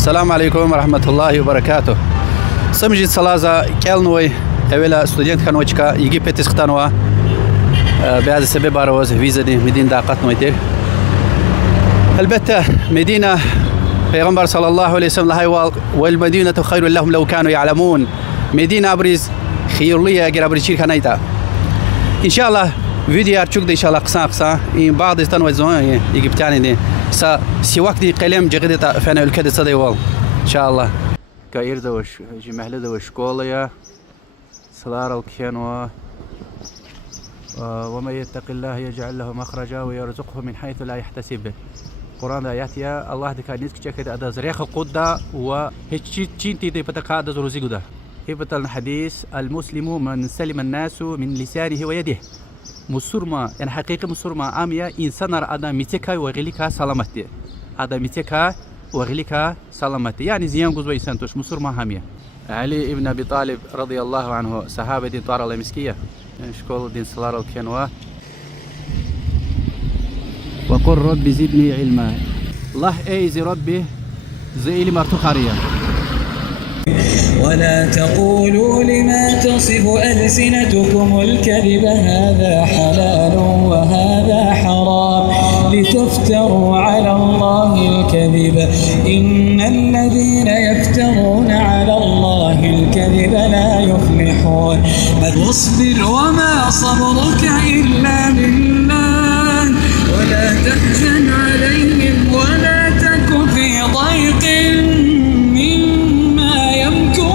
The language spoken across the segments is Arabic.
السلام عليكم ورحمة الله وبركاته. سمجد سلازا كالنوي اولا ستودنت كانوچكا يجي بيتس ختانوا بهذا السبب اروز فيزا دي مدينة داقات نويتر. البته مدينة پیغمبر صلى الله عليه وسلم هاي والمدينة خير لهم لو كانوا يعلمون. مدينة ابرز خير لي اگر ابرز شير كانيتا ان شاء الله فيديو ارچوك دي ان شاء الله قصا ان بعض استنوا زمان يجي بتاعي دي سي وقت قلم جغدت فانا الكد صدي وال ان شاء الله كاير دوش جمهله دوش كوليا سلار الكينوا ومن يتق الله يجعل له مخرجا ويرزقه من حيث لا يحتسب. قرآن آياتيا الله دكانيس كشكل أدا زريخ قدّا وهيك تشينتي دي بتكا أدا زروزي قدّا. هي بتل الحديث المسلم من سلم الناس من لسانه ويده. مسرما يعني حقيقة مسرما أميا إنسان أدا ميتكا وغليكا سلامتي. أدا ميتكا وغليكا سلامتي يعني زيان جزء إنسان توش مسرما هميا. علي ابن أبي طالب رضي الله عنه صحابة دين طار الله مسكية. شكول دين سلار الكينوا. وقل رب زدني علما. الله أيزي ربي زي اللي مرتخاريا. ولا تقولوا لما تصف ألسنتكم الكذب هذا حلال وهذا حرام لتفتروا على الله الكذب إن الذين يفترون على الله الكذب لا يفلحون. واصبر وما صبرك إلا بالله ولا تحزن عليهم ولا تك في ضيق مما يمكرون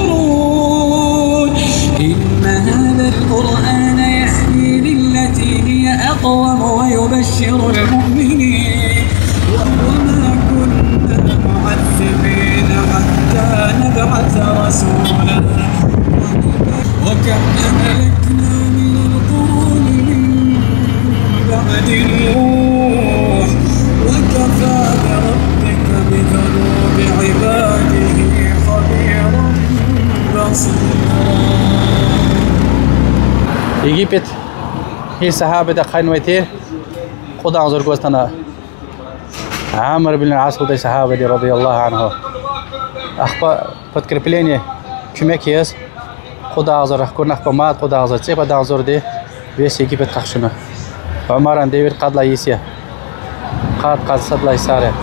إن هذا القرآن يهدي للتي هي أقوم ويبشر المؤمنين وما كنا معذبين حتى نبعث رسولا وكم أهلكنا من القرون من بعد نوح وكفى بربك بذنوب عباده خبيرا بصيرا. يجيبت هي صحابة دقائن ويتير خدا عذر قوستنا عامر بن العاص خدا صحابة رضي الله عنه أخبا فتكر بليني كمكيس خدا عذر أخكرنا أخبا مات خدا عذر تيبا دا عذر دي بيس يجيبت خخشنا عمران ديوير قاد لا يسيا قاد صد لا يسارة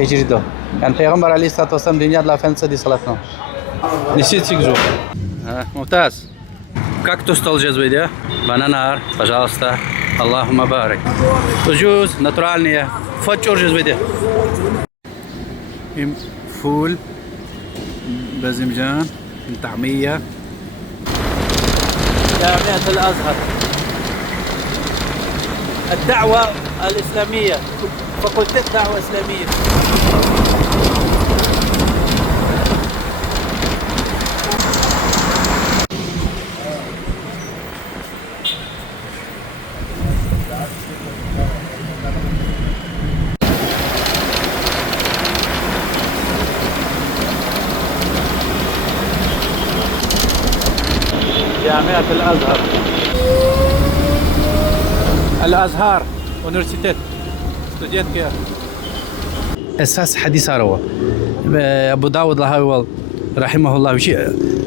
هجري دو يعني پیغمبر عليه الصلاة والسلام دنيا لا فنسة دي صلاتنا نسيت سيكزو. ممتاز. Как ты стал جذبة? Бананар, пожалуйста. Аллахума барик. Джуз натуральные. Фачор جذبة. فول باذنجان طعمية. جامعة الأزهر. الدعوة الإسلامية. فقلت الدعوة الإسلامية. جامعة الأزهر. الأزهر أونيفرسيتيت ستودينت كير أساس حديث أروى أبو داود لهاول رحمه الله وشي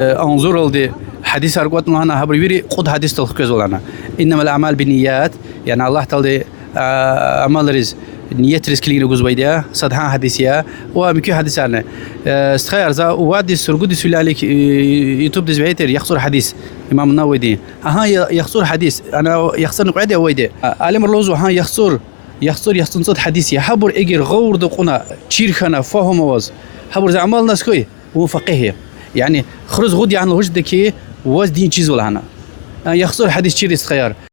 أنظر لدي حديث أرقوت لنا هبريري قد حديث تلخيص لنا إنما الأعمال بالنيات يعني الله تعالى أعمال رز نيت رز كلينو جزء بيديا صدها حديثيا ومكيو حديثنا استخير ذا وادي سرقودي سؤال عليك يوتيوب دز بيتر يخسر حديث إمام النووي دي يخسر حديث أنا يخسر نقعد ويدي عالم اللوز وها يخسر صوت حديثي حبر إجر غور دقنا شيرخنا فهم واز حبر زعمال ناس كوي وفقيه يعني خرج غدي عن الوجد كي واز دين شيء ولا هنا يخسر حديث شير استخيار